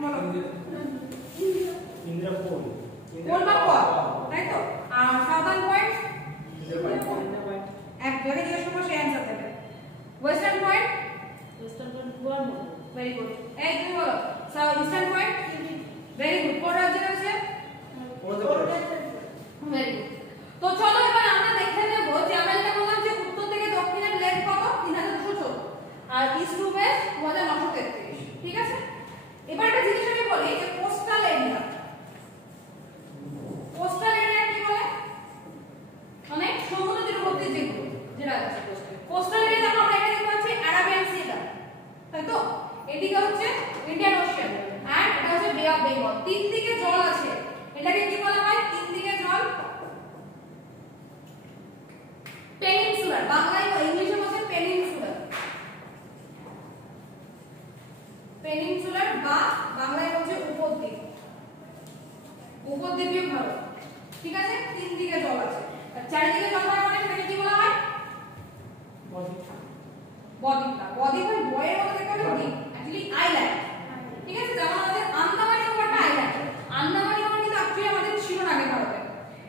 বলো ইন্দ্রপোল পোল বা পথ তাই তো আর সাউদার্ন পয়েন্ট এক ধরে জিজ্ঞেস করবো সেই অ্যান্সার দেবে ওয়েস্টার্ন পয়েন্ট গোয়ার ভেরি গুড এই তুমি বলো ইস্টার্ন পয়েন্ট ভেরি গুড কোন রাজ্যের আছে ভেরি গুড তো চলো এবার আমরা দেখে নেব যে আমরা যেটা বললাম যে উত্তর থেকে দক্ষিণের লেন্থ কত 3214 আর ইস্ট টু ওয়েস্ট 2933 ঠিক আছে এবার একটা জিনিস আমি বলি যে কোস্টাল এরিয়া কি বলে মানে সমুদ্র তীরবর্তী যেগুলো যেটা আছে কোস্টাল এরিয়া আমরা এখানে দেখতে পাচ্ছি আরাবিয়ান সি তাই তো এদিকে হচ্ছে ইন্ডিয়ান ওশিয়ান আর এটা হচ্ছে বে অফ বেঙ্গল তিন দিকে জল আছে এটাকে কি বলা হয় তিন দিকে জল পেনিনসুলার বাংলায় ইংলিশে বলছে পেনিনসুলার বা বাংলায় বলছে উপদ্বীপীয় ভারত ঠিক আছে তিন দিকে জল আছে আর চারিদিকে জল থাকা মানে সেটাকে কি বলা হয় বদ্বীপ হয় বয়ের মতো দেখতে হবে দ্বীপ অ্যাকচুয়ালি আইল্যান্ড ঠিক আছে যেমন আমাদের আন্দামান নিকোবরটা আইল্যান্ড আন্দামান নিকোবর কিন্তু অ্যাকচুয়ালি আমাদের ছিল না আগে ভারতে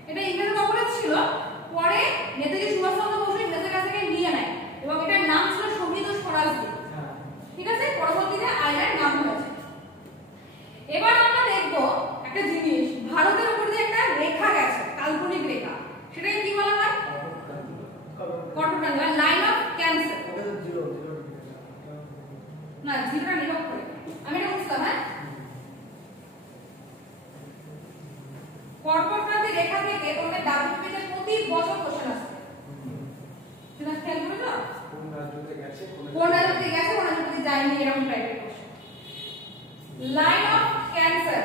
এটা ইংরেজের দখলে ছিল পরে নেতাজি সুভাষচন্দ্র বসু ইংরেজের কাছ থেকে নিয়ে নেয় এবং এটার নাম ছিল সমৃদ্ধ স্বরাজ দ্বীপ ঠিক আছে পরবর্তীতে আইল্যান্ড নাম হয়েছে এবার আমরা দেখব একটা জিনিস ভারতের উপর দিয়ে একটা রেখা গেছে কাল্পনিক রেখা সেটাকে কি বলা হয় কর্কটক্রান্তি বা লাইন অফ ক্যান্সার না জিরোটা নিরক্ষরে আমি এটা বুঝলাম হ্যাঁ কর্কটক্রান্তি রেখা থেকে তোমাদের ডাব্লিউপিতে প্রতি বছর কোশ্চেন আসে সেটা খেয়াল করেছো কোন রাজ্যতে গেছে কোন রাজ্যতে যায়নি এরকম টাইপের কোশ্চেন লাইন অফ ক্যান্সার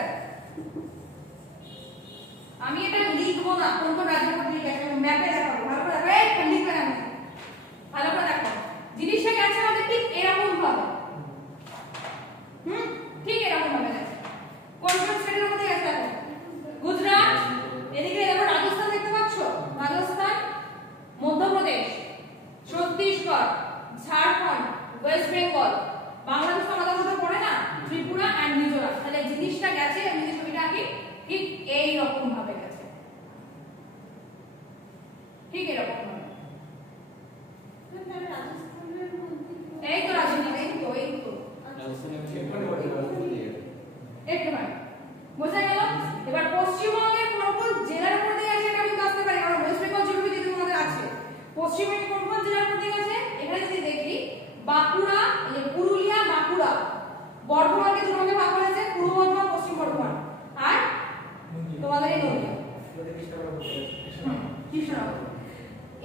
আমি এটা লিখবো না কোন কোন রাজ্যের মধ্যে গেছে ম্যাপে দেখাবো ভালো করে দেখো এই লিখবে না ভালো করে দেখো জিনিসটা গেছে আমাদের ঠিক এরকম ভাবে ঠিক এরকম ভাবে গেছে কোন কোন স্টেটের মধ্যে গেছে দেখো গুজরাট এদিকে দেখো রাজস্থান দেখতে পাচ্ছ রাজস্থান মধ্যপ্রদেশ ছত্তিশগড় ঝাড়খণ্ড ওয়েস্ট বেঙ্গল বাংলাদেশ তো আলাদা আলাদা পড়ে না ত্রিপুরা এন্ড মিজোরাম তাহলে জিনিসটা গেছে আমি যে ছবিটা আঁকি ঠিক এই রকম ভাবে গেছে ঠিক এরকম ভাবে এই তো রাজস্থান এই তো একটু বোঝা গেল এবার পশ্চিমবঙ্গের কোন কোন জেলার উপর দিয়ে আছে এটা আমি বুঝতে পারি কারণ ওয়েস্ট বেঙ্গল জিওগ্রাফি যেহেতু আমাদের আছে পশ্চিমবঙ্গের কোন কোন জেলার উপর দিয়ে আছে এখানে যদি দেখি বাঁকুড়া পুরুলিয়া বাঁকুড়া বর্ধমানকে দুটো ভাগ করা হয়েছে পূর্ব বর্ধমান পশ্চিম বর্ধমান আর তোমাদের এই নদিয়া কৃষ্ণনগর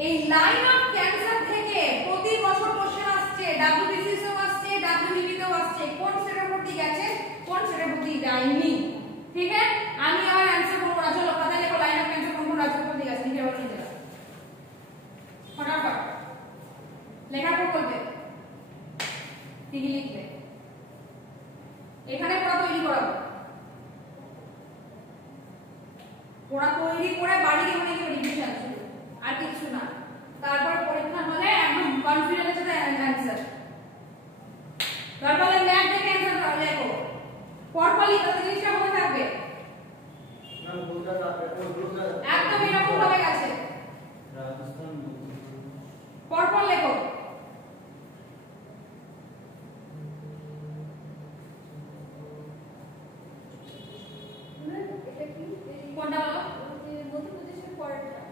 এই লাইন অফ ক্যান্সার থেকে প্রতি বছর কোশ্চেন আসছে ডাব্লিউবিসিএসও আসছে ডাব্লিউবিপিতেও আসছে কোন সেটের প্রতি গেছে কোন সেটের প্রতি যায়নি ঠিক আছে আমি আর आंसर করব না চলো খাতায় লেখো লাইন অফ ক্যান্সার কোন কোন রাজ্যের প্রতি গেছে লিখে বলো নিজেরা ফটাফট লেখার পর বলবে ঠিক লিখবে এখানে পড়া তৈরি করাবো পড়া তৈরি করে বাড়ি গিয়ে মনে করে রিভিশন শুরু আর কিছু না তারপর পরীক্ষা হলে একদম কনফিডেন্স সাথে অ্যানসার তারপরে ম্যাথ থেকে অ্যানসার লেখো পরপরই তাতে জিনিসটা মনে থাকবে না বলতে একদম এরকম ভাবে গেছে রাজস্থান পরপর লেখো কোনটা বলো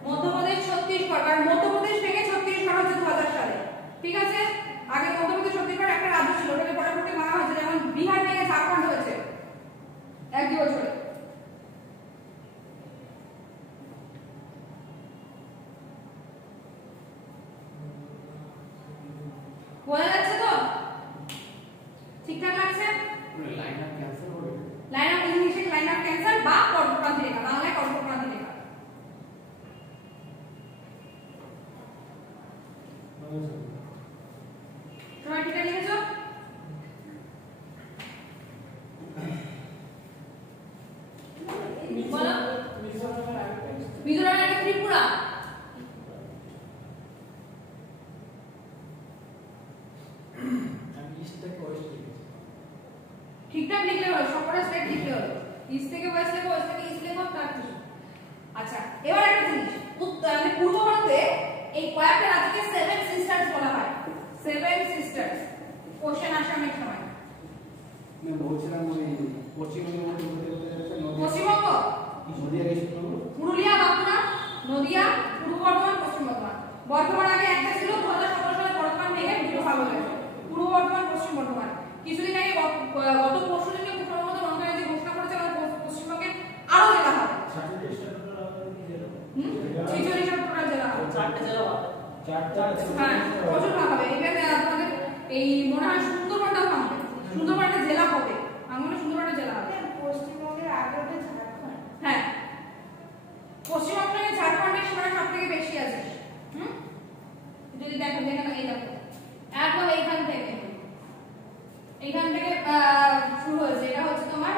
মধ্যপ্রদেশ ছত্তিশগড় কারণ মধ্যপ্রদেশ থেকে ছত্তিশগড় হচ্ছে 2000 সালে ঠিক আছে আগে মধ্যপ্রদেশ ছত্তিশগড় একটা রাজ্য ছিল ওটাকে পরবর্তীতে ভাঙা হয়েছে যেমন বিহার থেকে ঝাড়খণ্ড হয়েছে এক দুই বছরে বোঝা যাচ্ছে তো ঠিকঠাক লাগছে লাইন অফ ক্যান্সার হবে লাইন অফ ইংলিশে লাইন অফ ক্যান্সার বা কর্কটক্রান্তি রেখা বাংলায় কর্কটক্রান্তি রেখা তোমরা ঠিক লিখেছো বলো মিজোরাম আর ত্রিপুরা আমি ইস্ট থেকে ওয়েস্ট লিখেছি ঠিকঠাক লিখলে লিখলে হলো, সবকটা স্টেট লিখলে হলো। ইস্ট থেকে ওয়েস্ট লেখো, ওয়েস্ট থেকে ইস্ট লেখো, তার কিছু। আচ্ছা, এবার একটা জিনিস, মানে পূর্ব ভারতে এই কয়েকটা রাজ্যকে সেভেন সিস্টার্স বলা হয়। সেভেন সিস্টার্স কোশ্চেন আসে অনেক সময়। मैं বলছিলাম ওই পশ্চিমবঙ্গের মধ্যে পশ্চিমবঙ্গ, নদিয়া গেছিল, পুরুলিয়া, বাঁকুড়া, নদিয়া, পূর্ব বর্ধমান, পশ্চিম বর্ধমান। বর্ধমান আগে একটা ছিল, 2017 সালে বর্ধমান ভেঙে দুটো ভাগ হয়ে গেছে, পূর্ব বর্ধমান, পশ্চিম বর্ধমান। কিছুদিন আগে গত পরশুদিনকে মুখ্যমন্ত্রী মমতা ব্যানার্জি ঘোষণা করেছে আমাদের পশ্চিমবঙ্গে আরো জেলা হবে। 46টা টোটাল জেলা হবে, 4টে জেলা হবে। হ্যাঁ প্রচুর ভাগ হবে। এখানে আপনাদের এই মনে হয় সুন্দরবনটাও ভাঙবে, সুন্দরবনটা জেলা হবে, ভাঙলে সুন্দরবনটা জেলা হবে। পশ্চিমবঙ্গের আগে ওটা ঝাড়খণ্ড। হ্যাঁ, পশ্চিমবঙ্গে ঝাড়খণ্ডের সীমানা সব থেকে বেশি আছে। যদি দেখো, দেখেন এই দেখো, একদম এইখান থেকে শুরু হয়েছে। এটা হচ্ছে তোমার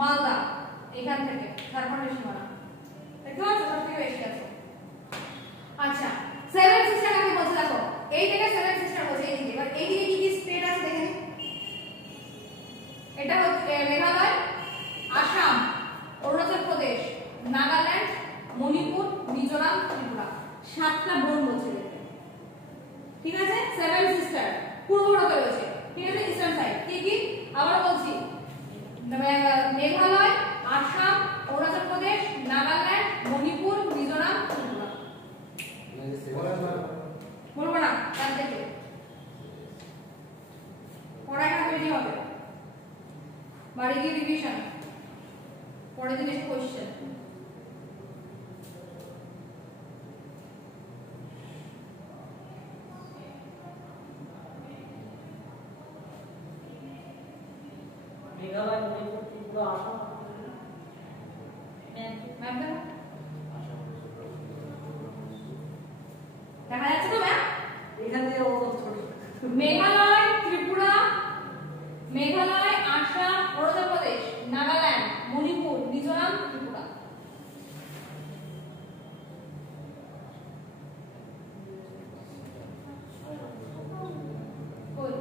মালদা, এইখান থেকে ঝাড়খণ্ডের সীমানা দেখতে পাচ্ছ, সব থেকে বেশি আছে। আচ্ছা, সেভেন সিস্টার আমি বলছি, দেখো এই থেকে সেভেন সিস্টার বলছে এইদিকে। এবার এইদিকে কি কি স্টেট আছে দেখেন। এটা হচ্ছে মেঘালয়, আসাম, অরুণাচল প্রদেশ, নাগাল্যান্ড, মণিপুর, মিজোরাম, ত্রিপুরা। 7টা বোন বলছে, ঠিক আছে? সেভেন সিস্টার পূর্ব ভারতে রয়েছে, ঠিক আছে? ইস্টার্ন সাইড কি কি আবার বলছি, মেঘালয়, আসাম, অরুণাচল প্রদেশ, নাগাল্যান্ড, মণিপুর, মিজোরাম, ত্রিপুরা। বলবো না, তার থেকে পড়াটা তৈরি হবে, বাড়ি গিয়ে রিভিশন, পরের দিন এসে কোশ্চেন। মেঘালয়, মণিপুর, ত্রিপুরা, আসাম। ম্যাম দেখো, দেখা যাচ্ছে তো ম্যাম? এখান থেকে ও ছোট। মেঘালয়, ত্রিপুরা, মেঘালয়, আসাম, অরুণাচল প্রদেশ, নাগাল্যান্ড, মণিপুর, মিজোরাম, ত্রিপুরা। কই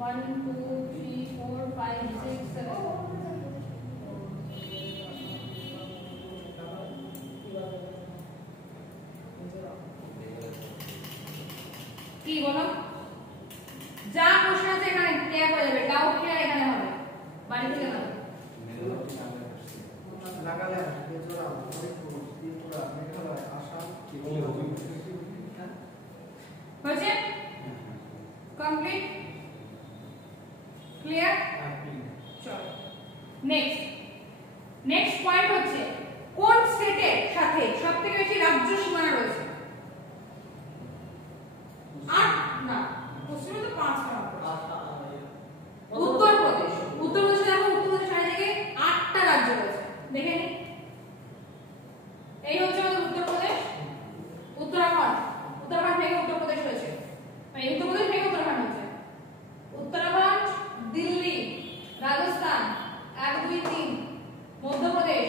1 2 3 4 5 6 7 কি বলো, যা প্রশ্ন আছে এখানে ট্যাগ হয়ে যাবে, ডাউট ক্লিয়ার এখানে হবে, বাড়ি থেকে হবে। নাগাল্যান্ড, মিজোরাম, মণিপুর, ত্রিপুরা, মেঘালয়, আসাম, হয়েছে? কমপ্লিট? ক্লিয়ার? চলো নেক্সট পয়েন্ট হচ্ছে, কোন স্টেটের সাথে সবথেকে বেশি রাজ্য সীমানা রয়েছে? 8 না, পশ্চিমে তো 5টা হবে। উত্তরপ্রদেশ, উত্তরপ্রদেশে দেখো, উত্তরপ্রদেশ চারিদিকে 8টা রাজ্য রয়েছে, দেখে নিন। এই হচ্ছে আমাদের উত্তরপ্রদেশ, উত্তরাখণ্ড, উত্তরাখণ্ড থেকে উত্তরপ্রদেশ রয়েছে, এই উত্তরপ্রদেশ থেকে উত্তরাখণ্ড হচ্ছে। উত্তরাখণ্ড, দিল্লি, রাজস্থান, 1 2 3, মধ্যপ্রদেশ,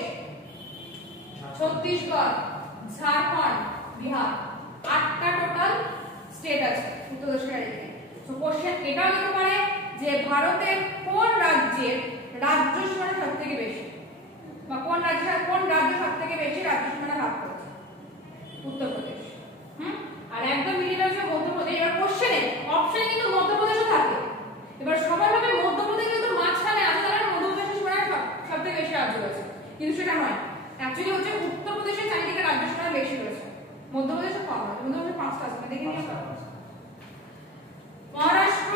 ছত্তিশগড়, ঝাড়খণ্ড, বিহার। 8টা টোটাল স্টেট আছে উত্তরপ্রদেশের এদিকে। তো কোশ্চেন এটাও হতে পারে যে ভারতের কোন রাজ্যের রাজ্য সীমানা সবথেকে বেশি, বা কোন রাজ্য সবথেকে বেশি রাজ্য সীমানা ভাগ করেছে? উত্তরপ্রদেশ। আর একদম মিডিলে হচ্ছে মধ্যপ্রদেশ। এবার কোশ্চেনে অপশনে কিন্তু মধ্যপ্রদেশও থাকে। এবার সবাই ভাবে মধ্যপ্রদেশ কিন্তু মাঝখানে আছে, তাহলে মধ্যপ্রদেশের সীমানা সবথেকে বেশি রাজ্য রয়েছে, কিন্তু সেটা নয়। অ্যাকচুয়ালি হচ্ছে উত্তরপ্রদেশের চারিদিকে রাজ্য সীমানা বেশি রয়েছে, মধ্যপ্রদেশে কম আছে। মধ্যপ্রদেশে 5টা আছে, দেখে নিন। মহারাষ্ট্র,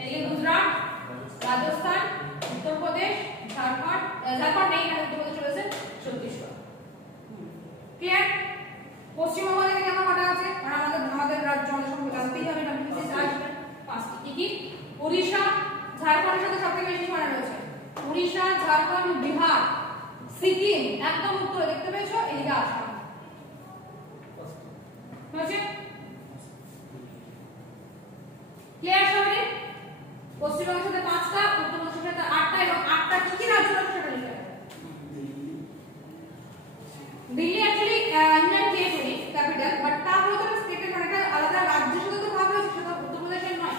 এদিকে গুজরাট, রাজস্থান, উত্তরপ্রদেশ, ঝাড়খণ্ড নেই, এখানে উত্তরপ্রদেশ রয়েছে, ছত্তিশগড়। ক্লিয়ার? পশ্চিমবঙ্গ থেকে কেমন কটা আছে? আর আমাদের রাজ্য জনসংখ্যা জানতেই হবে, WBCS আসবে 5টি। কি কি? ওড়িশা, ঝাড়খণ্ডের সাথে সবথেকে বেশি সীমানা রয়েছে। ওড়িশা, ঝাড়খণ্ড, বিহার, সিকিম একদম উত্তরে দেখতে পেয়েছো, এদিকে আসাম। হয়েছে? ক্লিয়ার সবাই? পশ্চিমবঙ্গের সাথে 5টা, উত্তরপ্রদেশের সাথে 8টা, এবং 8টা কি কি রাজ্য রয়েছে সেটা লিখে রাখো। Delhi actually Indian territory capital, but তারপরে তো স্টেটের একটা আলাদা রাজ্যের সাথে তো ভাগ রয়েছে, সেটা উত্তরপ্রদেশের নয়।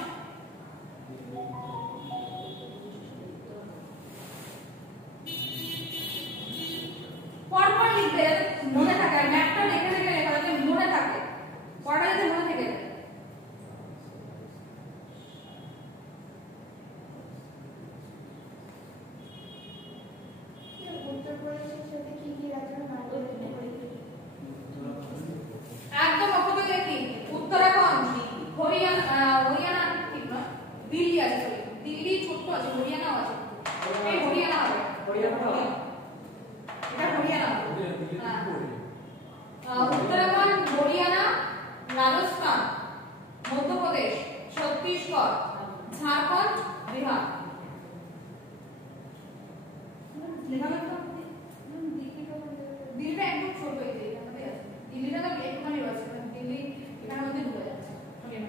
उत्तराखंड, हरियाणा, राजस्थान, मध्य प्रदेश, छत्तीसगढ़, झारखंड, बिहार। দিল্লিটা একদম ছোট হয়ে যায় এখানে আছে দিল্লিটা তো একটুখানি রয়েছে দিল্লি এখানের মধ্যে ঢুকে যাচ্ছে ওকে না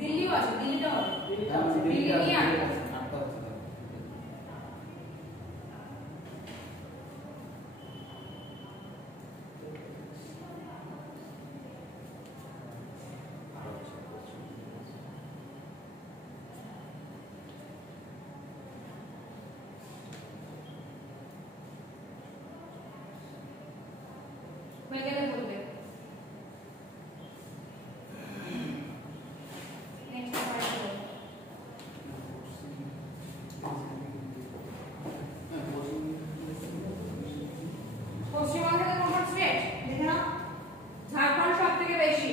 দিল্লিও আছে দিল্লিটা হবে দিল্লি নিয়ে আটটা मैं क्या बोल रहे नेक्स्ट पार्ट পশ্চিমবঙ্গের নম্বর স্টেট দেখে নাও ঝাড়খণ্ড সবথেকে বেশি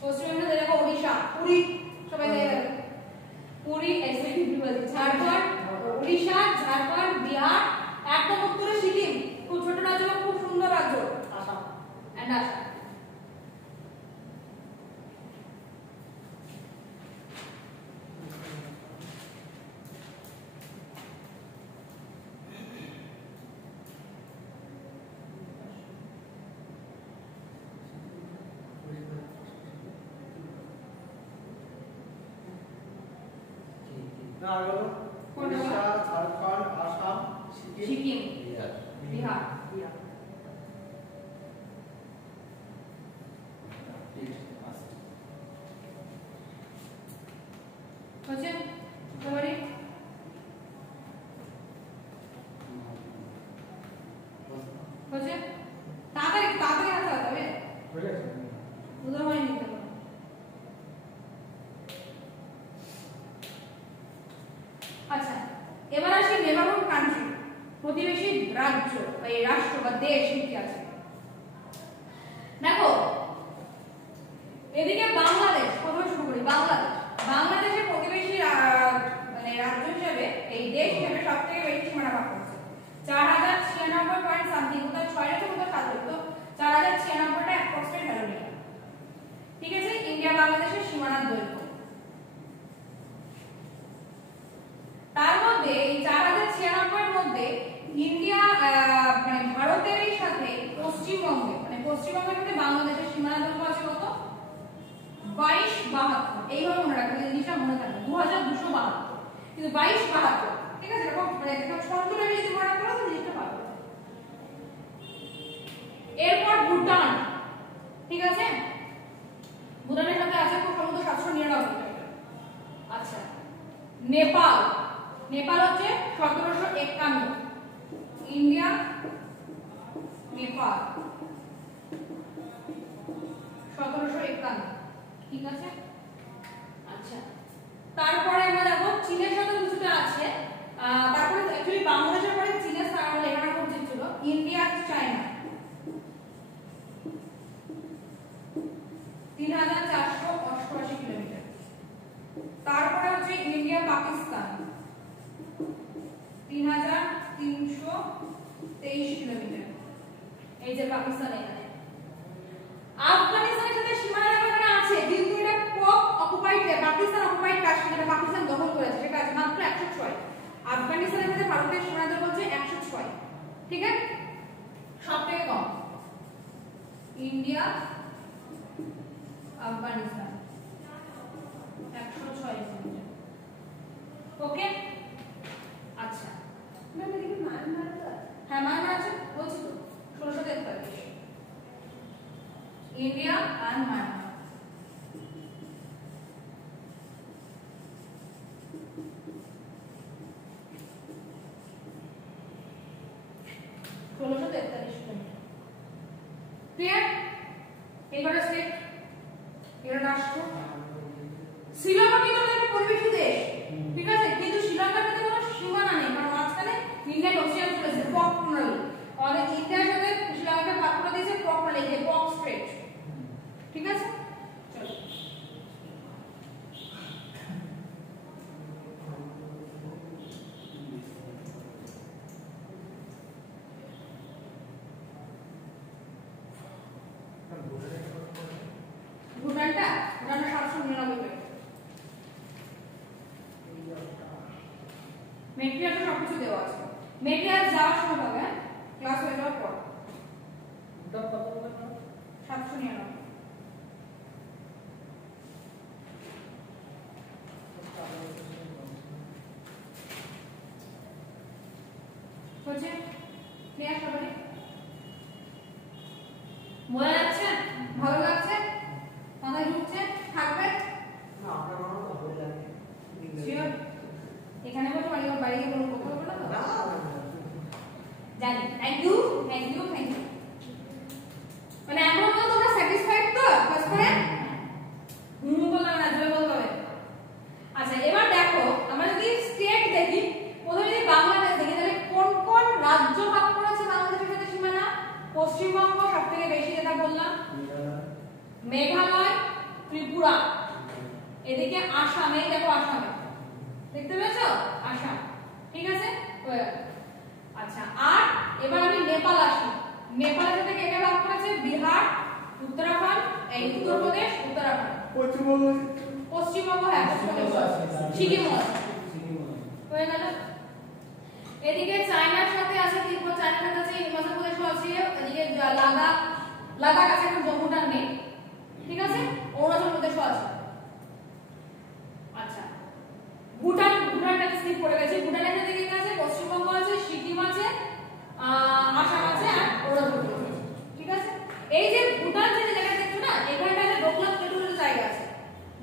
পশ্চিমবঙ্গে দেখো ওড়িশা পুরী সবাই দেখে পুরী এক্সিকিউটিভ বলছে ঝাড়খণ্ড ওড়িশা ঝাড়খণ্ড বিহার একদম উত্তরে সিকিম খুব ছোট রাজ্য খুব সুন্দর রাজ্য আসাম এন্ড আসাম না হলো উড়িষ্যা, ঝাড়খণ্ড, আসাম, সিকিম বিহার হচ্ছে সবারই হচ্ছে তাড়াতাড়ি তাড়াতাড়ি হাতে হবে হয়ে গেছে উদাহরণ নিতে পারো আচ্ছা এবার আসি নেবারহুড কান্ট্রি প্রতিবেশী রাজ্য বা এই রাষ্ট্র বা দেশ কি আছে দেখো এদিকে বাংলাদেশ প্রথমে শুরু করি বাংলাদেশ বাংলাদেশের প্রতিবেশী মানে রাজ্য হিসেবে এই দেশ হিসেবে সবথেকে বেশি সীমানা ভাগ করছে 4096 পয়েন্ট সামথিং তো 6 থেকে 7 হতো 4096 টা অ্যাপ্রক্সিমেট ভ্যালু নিয়ে ঠিক আছে ইন্ডিয়া বাংলাদেশের সীমানার দৈর্ঘ্য তার মধ্যে এই 4096 এর মধ্যে ইন্ডিয়া মানে ভারতের সাথে পশ্চিমবঙ্গের সাথে বাংলাদেশের সীমানা দৈর্ঘ্য আছে কত 2272 এইভাবে মনে রাখবেন জিনিসটা মনে থাকবে 2272 কিন্তু 2272 ঠিক আছে এরকম মানে একটা সন্তুলন যদি মনে করো তো জিনিসটা পাবে এরপর ভুটান ঠিক আছে ভুটানের সাথে আছে খুব সম্ভবত 799 আচ্ছা নেপাল নেপাল হচ্ছে 1751 ইন্ডিয়া নেপাল 1751 ঠিক আছে আচ্ছা তারপরে আমরা দেখো চীনের সাথে কিছুটা আছে তারপরে অ্যাকচুয়ালি বাংলাদেশের পরে চীনের স্থান আমরা এখানে করতে ছিল ইন্ডিয়া চায়না 3488 কিলোমিটার তারপরে হচ্ছে ইন্ডিয়া পাকিস্তান 3323 কিলোমিটার এই যে পাকিস্তান এখানে আফগানিস্তানের সাথে সীমানা এখানে আছে কিন্তু এটা পক অকুপাইড পাকিস্তান অকুপাইড কাশ্মীর এটা পাকিস্তান দখল করেছে সেটা আছে মাত্র 106 আফগানিস্তানের সাথে ভারতের সীমানা দৈর্ঘ্য হচ্ছে 106 ঠিক আছে সবথেকে কম ইন্ডিয়া আফগানিস্তান 106 কিলোমিটার ওকে আচ্ছা ম্যাম এদিকে মায়ানমার হ্যাঁ মায়ানমার আছে বলছি তো 1643 ইন্ডিয়া and মায়ানমার ক্লিয়ার এবারে স্টেট এর রাষ্ট্র শ্রীলঙ্কা কিন্তু আমাদের প্রতিবেশী দেশ ঠিক আছে কিন্তু শ্রীলঙ্কার সাথে কোনো সীমানা নেই কারণ মাঝখানে ইন্ডিয়ান ওশিয়ান চলেছে পক প্রণালী আমাদের ইন্ডিয়ার সাথে শ্রীলঙ্কাকে ভাগ করে দিয়েছে পক প্রণালী যে পক স্ট্রেট ঠিক আছে চলো মেটেরিয়াল তো সবকিছু দেওয়া আছে। মেটেরিয়াল যাওয়ার সময় হবে ক্লাস হয়ে যাওয়ার পর। ভুটান কত বলে না? 799 হচ্ছে ক্লিয়ার সবাই? মনে যাচ্ছে? ভালো লাগছে? মাথায় ঢুকছে? থাকবে? না আপনার মনে তো হয়ে যাবে শিওর? এখানে বসে বাড়ি গিয়ে কোনো কথা বলবো না তো? না জানি। Thank you. মানে এখন তো তোমরা স্যাটিসফাইড তো ফার্স্ট করে? বললাম না, জয় বলতে হবে। আচ্ছা এবার দেখো আমরা যদি স্টেট দেখি, প্রথমে যদি বাংলাদেশ দেখি তাহলে কোন কোন রাজ্য ভাগ করেছে বাংলাদেশের সাথে সীমানা? পশ্চিমবঙ্গ সবথেকে বেশি, যেটা বললাম, মেঘালয়, ত্রিপুরা, এদিকে আসাম, এই দেখো আসামে, দেখতে পেয়েছো? আসাম, ঠিক আছে? হয়ে গেল। আচ্ছা আর এবার আমি নেপাল আসি। নেপালের সাথে কে কে ভাগ করেছে? বিহার, উত্তরাখণ্ড, এই উত্তরপ্রদেশ, উত্তরাখণ্ড। পশ্চিমবঙ্গ, হ্যাঁ পশ্চিমবঙ্গ, সিকিম হয়ে গেল। এদিকে চায়নার সাথে আছে তিব্বত, চায়নার সাথে আছে হিমাচল প্রদেশ আছে, এদিকে লাদাখ আছে, এখন জম্মুটা নেই, ঠিক আছে? অরুণাচল প্রদেশ আছে। আচ্ছা ভুটানটা স্কিপ করে গেছে। ভুটানের সাথে কে আছে? পশ্চিমবঙ্গ আছে, সিকিম আছে, আসাম আছে আর অরুণাচল প্রদেশ আছে, ঠিক আছে? এই যে ভুটান যে জায়গা দেখছো না, এখানটা যে ডোকলাম প্লেটু বলে জায়গা আছে,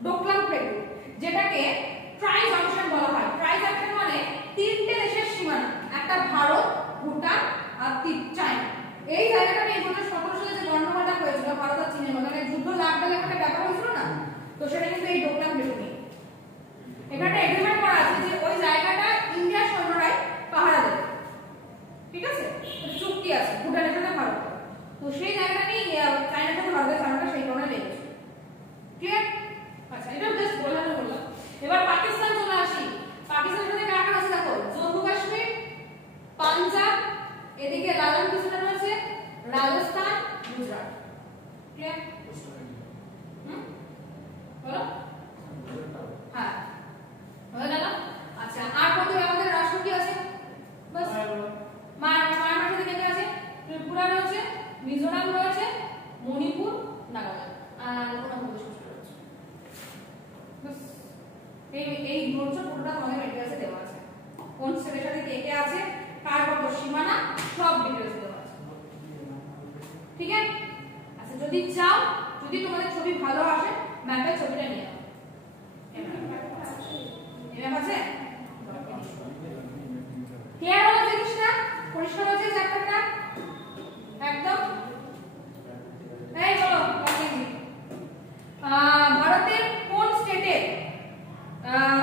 ডোকলাম প্লেটু, যেটাকে ট্রাই জাংশন বলা হয়। ট্রাই জাংশন মানে তিনটে দেশের সীমানা, একটা ভারত, ভুটান আর চায়না। এই জায়গাটা নিয়ে 2017 সালে যে গন্ডগোলটা হয়েছিল ভারত আর চীনের মধ্যে, যুদ্ধ লাগবে একটা ব্যাপার হয়েছিল না, তো সেটা কিন্তু এই ডোকলাম প্লেটু নিয়ে। এখানে এগ্রিমেন্ট করা আছে যে ওই জায়গাটা ইন্ডিয়ার সৈন্যরাই পাহারা দেবে, ঠিক আছে? চুক্তি আছে ভুটানের সাথে ভারত, তো সেই জায়গাটা নিয়ে চায়নার সাথে ভারতের ঝামেলাটা সেই কারণে লেগেছে। ক্লিয়ার? আচ্ছা এটা জাস্ট বললাম। এবার পাকিস্তান চলে আসি। পাকিস্তানের সাথে কারা কারা আছে দেখো, জম্মু কাশ্মীর, পাঞ্জাব, এদিকে লাদাখ কিছুটা রয়েছে, রাজস্থান, গুজরাট। ক্লিয়ার? বলো। হ্যাঁ হয়ে গেল। আচ্ছা আর কত আমাদের রাষ্ট্র কি আছে? বাস মায়ানমার সাথে কে আছে? ত্রিপুরা রয়েছে, মিজোরাম রয়েছে, মণিপুর, নাগাল্যান্ড আর অরুণাচল প্রদেশ রয়েছে। বাস এই নোটস পুরোটা তোমাদের মেটেরিয়ালসে দেওয়া আছে, কোন স্টেটের সাথে কে কে আছে, কার কত সীমানা, সব ডিটেইলসে দেওয়া আছে, ঠিক আছে? আচ্ছা যদি চাও, যদি তোমাদের ছবি ভালো আসে, ম্যাপের ছবিটা নিয়ে নাও। এমএম আছে? ক্লিয়ার হলো জিনিসটা? পরিষ্কার হচ্ছে চ্যাপ্টারটা একদম? এই বলো ভারতের কোন স্টেটে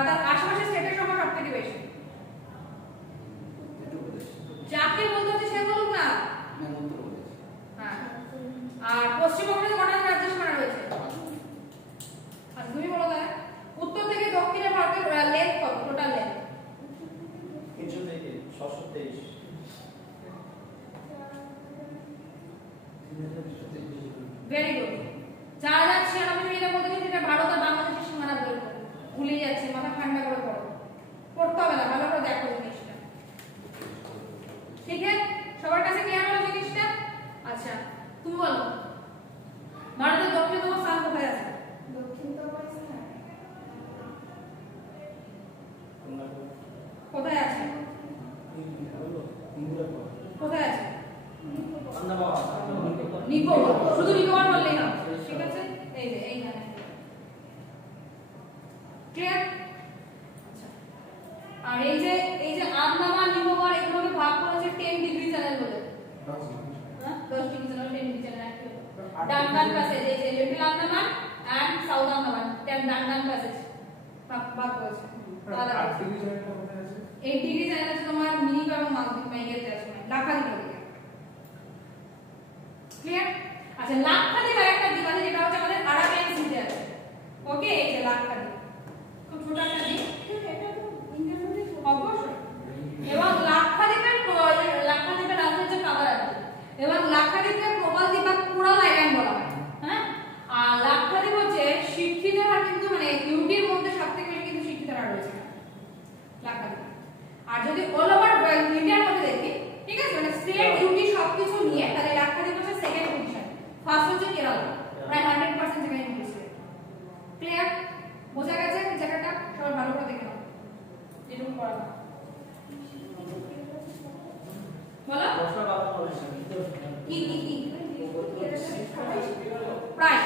তার আশেপাশে স্টেটের সংখ্যা সবথেকে বেশি? যাকে বলতে হচ্ছে সে বলুক না। হ্যাঁ আর পশ্চিমবঙ্গে কটা রাজ্য সীমানা রয়েছে? আচ্ছা তুমি বলো তাহলে। উত্তর থেকে দক্ষিণে ভারতের লেন্থ কত, টোটাল লেন্থ? 300 থেকে 623। Very good. 4096 মিটার বলতে গেলে যেটা ভারত আর বাংলাদেশের সীমানা বলবো, ভুলে যাচ্ছে, মাথা ঠান্ডা করে পড়ো, পড়তে হবে না, ভালো করে দেখো জিনিসটা, ঠিক আছে? সবার কাছে ক্লিয়ার হলো জিনিসটা? আচ্ছা তুমি বলো ভারতের দক্ষিণতম স্থান কোথায় আছে? কোথায় আছে? কোথায় আছে? নিকোবর। শুধু নিকোবর বললেই না, ঠিক আছে? এই যে এইখানে। ক্লিয়ার? আচ্ছা আর এই যে আন্দামান নিকোবর এগুলোকে ভাগ করেছে 10 ডিগ্রি চ্যানেল বলে। হ্যাঁ 10 ডিগ্রি চ্যানেল, 10 ডিগ্রি চ্যানেল একটু ডান্ডান প্যাসেজ, এই যে Little Andaman and South Andaman, Duncan Passage ভাগ করেছে। 8 ডিগ্রি চ্যানেলটা কোথায় আছে? 8 ডিগ্রি চ্যানেল আছে তোমার মিনিক এবং মালদ্বীপ মেঘেতে আছে, লাক্ষাদ্বীপ দিকে। ক্লিয়ার? আচ্ছা লাক্ষাদ্বীপ একটা দ্বীপ আছে যেটা হচ্ছে আমাদের আরাবিয়ান সিতে আছে। ওকে এই যে লাক্ষাদ্বীপ খুব ছোট একটা দ্বীপ, এটা তো ইন্ডিয়ার মধ্যে অবশ্যই। এবং লাক্ষাদ্বীপের রাজধানী হচ্ছে কাভারাত্তি, এবং লাক্ষাদ্বীপের প্রবাল দ্বীপ বা কোরাল আইল্যান্ড বলা হয়। হ্যাঁ আর লাক্ষাদ্বীপ হচ্ছে শিক্ষিতের হার কিন্তু মানে ইউকের মধ্যে সবথেকে বেশি কিন্তু শিক্ষিতের হার রয়েছে লাক্ষাদ্বীপ। আর যদি বসার কথা বলিস না কি প্রায়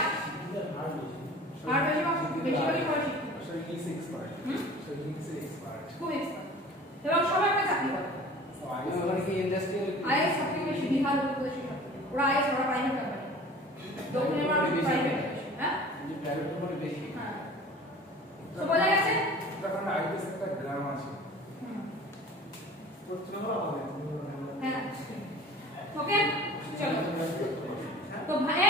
আর বেশি বা বেশি করে পড়াশি আসলে ইস এক্সপার্ট হুম আসলে ইস এক্সপার্ট খুব এক্সপার্ট এবং সবাই একটা চাকরি করে আগে মানে কি ইন্ডাস্ট্রিয়াল আইএস সবথেকে বেশি বিহার উত্তরপ্রদেশে ওরা আইএস ওরা প্রাইভেট কোম্পানি দক্ষিণে ওরা প্রাইভেট হ্যাঁ যে প্রাইভেট কোম্পানি বেশি হ্যাঁ তো বোঝা গেছে তখন আইটিএস একটা গ্রাম আছে হুম পশ্চিমবঙ্গ হবে হ্যাঁ ওকে চলো তো ভাই